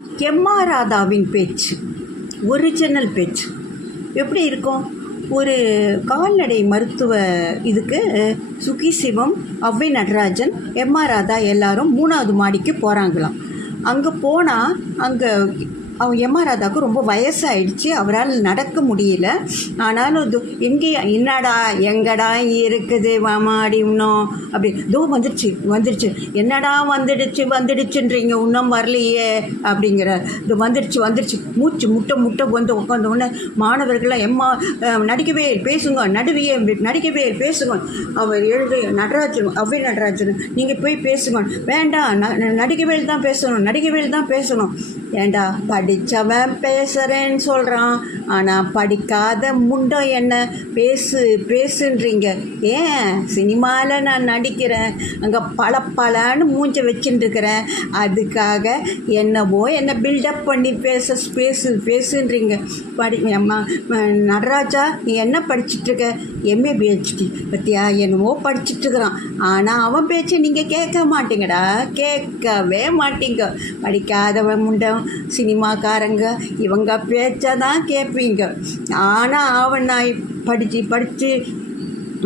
எம்மாராதாவின் பேச்சு ஒரிஜினல் பேச்சு. எப்படி இருக்கும்? ஒரு கால்நடை மருத்துவ இதுக்கு சுகி சிவம் அவ்வை நடராஜன் எம்ஆர் ராதா எல்லாரும் மூணாவது மாடிக்கு போகிறாங்களாம் அங்கே போனால் அங்கே அவங்க எம்ஆர் ராதாவுக்கு ரொம்ப வயசாயிடுச்சு. அவரால் நடக்க முடியல. ஆனாலும் இது எங்கே என்னடா எங்கடா இருக்குது மாமாடி இன்னும் அப்படி. இதோ வந்துடுச்சு வந்துடுச்சு. என்னடா வந்துடுச்சு வந்துடுச்சுன்றீங்க இன்னும் வரலையே அப்படிங்கிற இது வந்துடுச்சு வந்துடுச்சு. மூச்சு முட்டை முட்டை வந்து உட்காந்த உடனே மாணவர்கள்லாம் எம்மா நடிக்கவே பேசுங்க நடுவியே நடிக்கவே பேசுங்க. அவர் எழுது நடராஜன் அவ்வே நடராஜன் நீங்கள் போய் பேசுங்க. வேண்டாம் ந- ந- நடிகவேல் தான் பேசணும் நடிகவேல் தான் பேசணும். ஏண்டா படித்தவன் பேசுகிறேன்னு சொல்கிறான் ஆனால் படிக்காத முண்டம் என்ன? பேசு பேசுன்றீங்க. ஏன்? சினிமாவில் நான் நடிக்கிறேன். அங்கே பல பலன்னு மூஞ்ச வச்சுட்டுருக்கிறேன் அதுக்காக என்னவோ என்னை பில்டப் பண்ணி பேச பேசு பேசுன்றீங்க. படி அம்மா நடராஜா நீ என்ன படிச்சுட்ருக்க? எம்ஏ பிஹெச்டி பற்றியா என்னவோ படிச்சுட்ருக்குறான். ஆனால் அவன் பேச்சை நீங்கள் கேட்க மாட்டீங்கடா. கேட்கவே மாட்டீங்க. படிக்காதவன் முண்டம். சினிமாக்காரங்க இவங்க பேச்சை தான் கேட்பீங்க ஆனால் அவன் நான் படித்து படித்து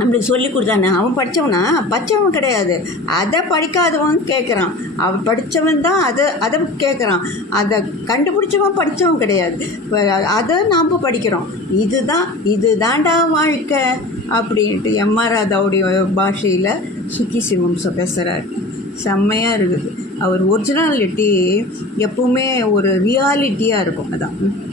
அப்படி சொல்லி கொடுத்தானே? அவன் படித்தவனா படித்தவன் கிடையாது. அதை படிக்காதவன் கேட்குறான் அவன் படித்தவன் தான் அதை அதை கேட்குறான் அதை கண்டுபிடிச்சவன் படித்தவன் கிடையாது. அதை நாம் படிக்கிறோம். இதுதான் இது தாண்டா வாழ்க்கை. அப்படின்ட்டு எம்ஆர் ராதாவுடைய பாஷையில் சுக்கி சிவம் பேசுகிறார் செம்மையாக இருக்குது. அவர் ஒரிஜினாலிட்டி எப்பவுமே ஒரு ரியாலிட்டியாக இருக்கும். அதான்.